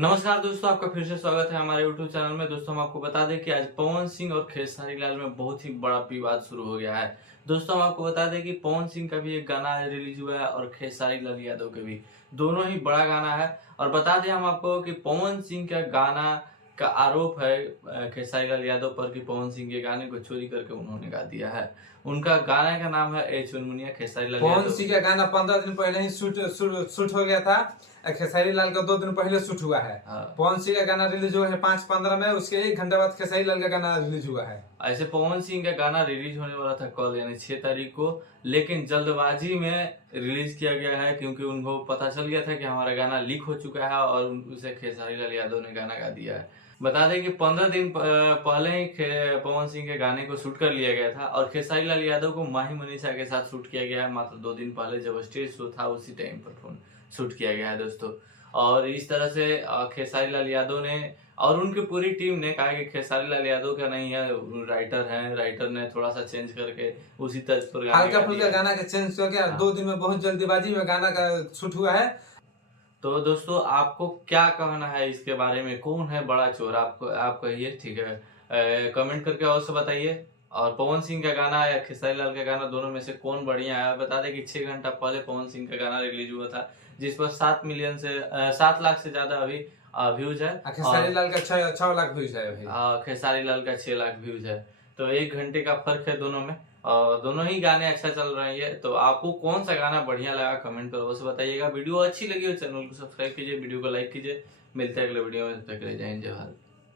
नमस्कार दोस्तों, आपका फिर से स्वागत है हमारे यूट्यूब चैनल में। दोस्तों, हम आपको बता दें कि आज पवन सिंह और खेसारी लाल में बहुत ही बड़ा विवाद शुरू हो गया है। दोस्तों, हम आपको बता दें कि पवन सिंह का भी एक गाना आज रिलीज हुआ है और खेसारी लाल यादव के भी, दोनों ही बड़ा गाना है। और बता दें हम आपको कि पवन सिंह का गाना का आरोप है खेसारी लाल यादव पर कि पवन सिंह के गाने को चोरी करके उन्होंने गा दिया है। उनका गाने का नाम है ए चुनमुनिया। खेसारी लाल पवन सिंह का गाना 15 दिन पहले ही शूट हो गया था। खेसारी लाल का 2 दिन पहले शूट हुआ है। पवन सिंह का गाना रिलीज हुआ है 5:15 में, उसके 1 घंटे बाद खेसारी लाल का गाना रिलीज हुआ है। ऐसे पवन सिंह का गाना रिलीज होने वाला था कल यानी 6 तारीख को, लेकिन जल्दबाजी में रिलीज किया गया है क्योंकि उनको पता चल गया था कि हमारा गाना लीक हो चुका है और उसे खेसारी लाल यादव ने गाना गा दिया है। बता दें कि 15 दिन पहले ही पवन सिंह के गाने को शूट कर लिया गया था और खेसारी लाल यादव को माही मनीषा के साथ शूट किया गया है मात्र 2 दिन पहले, जब स्टेज शो था उसी टाइम पर शूट किया गया है दोस्तों। और इस तरह से खेसारी लाल यादव ने और उनकी पूरी टीम ने कहा कि खेसारी लाल यादव का नहीं है, राइटर ने थोड़ा सा चेंज करके उसी तर्ज पर हल्का फुल्का गाना का चेंज हो गया। 2 दिन में बहुत जल्दीबाजी में गाना का शूट हुआ है। तो दोस्तों, आपको क्या कहना है इसके बारे में? कौन है बड़ा चोर? आप कहिए, ठीक है, कमेंट करके अवश्य बताइए। और पवन सिंह का गाना या खेसारी लाल का गाना, दोनों में से कौन बढ़िया है? बता दें कि 6 घंटा पहले पवन सिंह का गाना रिलीज हुआ था जिस पर 7 लाख से ज्यादा अभी व्यूज है। खेसारी लाल का 6 लाख व्यूज है अभी। खेसारी लाल का 6 लाख व्यूज है। तो 1 घंटे का फर्क है दोनों में और दोनों ही गाने अच्छा चल रहे हैं। तो आपको कौन सा गाना बढ़िया लगा कमेंट कर बस बताइएगा। वीडियो अच्छी लगी हो चैनल को सब्सक्राइब कीजिए, वीडियो को लाइक कीजिए। मिलते हैं अगले वीडियो में, तब तक के लिए जय हिंद जय भारत।